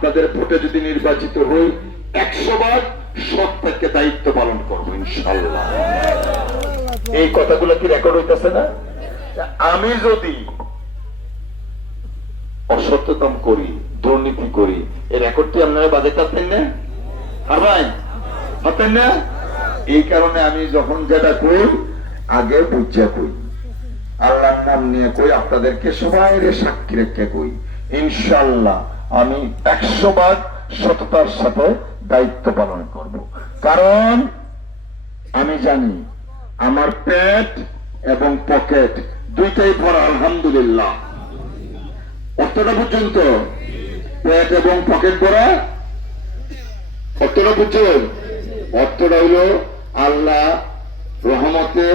আপনাদের ভোটে যদি নির্বাচিত হই 100 বার সৎ থেকে দায়িত্ব পালন করবো ইনশাল্লাহ। এই কথাগুলো কি রেকর্ড হইতেছে না? আমি যদি অসত্যতম করি, দুর্নীতি করি, এই রেকর্ডটি আপনারা বাজে কাটতেন না? আর ভাই হতেন না? এই কারণে আমি যখন যেটা কই আগে বুঝা কই, আল্লাহর নাম নিয়ে কই, আপনাদেরকে সবাই সাক্ষী রেখে কই ইনশাল্লাহ আমি 100 বার সততার সাথে দায়িত্ব পালন করব। কারণ আমি জানি আমার পেট এবং পকেট দুইটাই ভরা আলহামদুলিল্লাহ। অর্থটা পর্যন্ত পেট এবং পকেট ভরা, অর্থটা বুঝছেন? অর্থটা হইল আল্লাহ রহমতে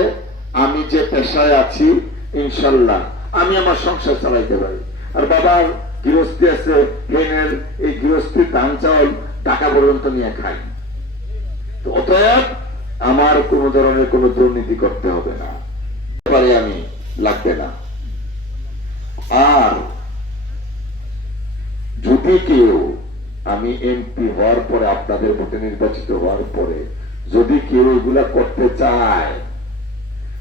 আমি যে পেশায় আছি ইনশাল্লাহ আমি আমার সংসার চালাইতে পারি। আর বাবার গৃহস্থী আছে, ট্রেনের এই গৃহস্থীর ধান চাউল টাকা পর্যন্ত নিয়ে খাই। অতএব আমার কোন ধরনের কোন দুর্নীতি করতে হবে না, পারে আমি লাগবে না। আর যদি কেউ আমি এমপি হওয়ার পরে, আপনাদের ভোটে নির্বাচিত হওয়ার পরে যদি কেউ এগুলা করতে চায়,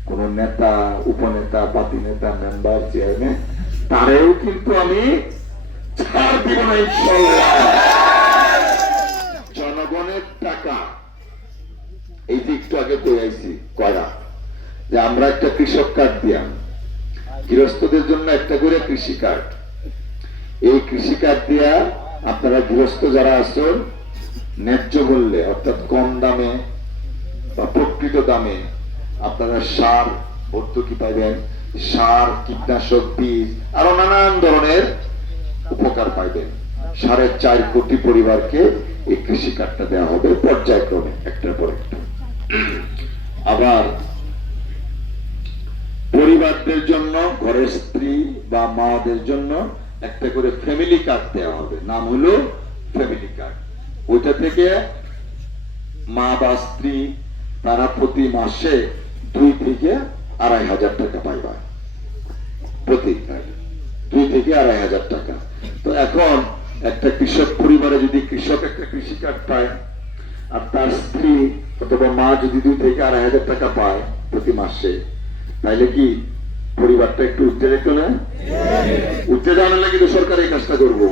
কোন নেতা, উপনেতা, পার্টি নেতা, মেম্বার, চেয়ারম্যান, তারেও কিন্তু আমি ছাড় দিব না ইনশাআল্লাহ। জনগণের টাকা, এই যে একটু আগে কইছি কয়রা যে আমরা একটা কৃষক কার্ড দিয়াম, গৃহস্থদের জন্য একটা করে কৃষি কার্ড। এই কৃষি কার্ড দিয়া আপনারা গৃহস্থ যারা আছেন ন্যায্য মূল্যে অর্থাৎ কম দামে বা প্রকৃত দামে আপনারা সার ভর্তুকি পাইবেন, সার, কীটনাশক, বীজ আরো নানান ধরনের উপকার পাইবেন। 4.5 কোটি পরিবারকে এই কৃষি কার্ডটা দেওয়া হবে পর্যায়ক্রমে একটার পর একটা। আবার পরিবারদের জন্য, ঘরের স্ত্রী বা মাদের জন্য একটা করে ফ্যামিলি কার্ড দেওয়া হবে, নাম হলো ফ্যামিলি কার্ড। ওইটা থেকে মা বা স্ত্রী তারা প্রতি মাসে 2 থেকে 2,500 টাকা পাইবা, প্রতি 2 থেকে 2,500 টাকা। তো এখন একটা কৃষক পরিবারে যদি কৃষক একটা কৃষি কার্ড পায় আর তার স্ত্রী অথবা মা যদি 2 থেকে 2,500 টাকা পায় প্রতি মাসে, তাইলে কি পরিবারটা একটু উত্তেজিত না? উত্তেজনা লাগে তো সরকার এই কাজটা করবো।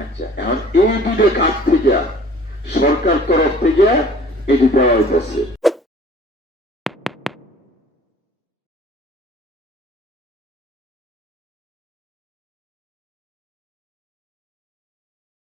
আচ্ছা, এখন এই দুটো কাজ থেকে সরকার তরফ থেকে এটি দেওয়া হইতেছে।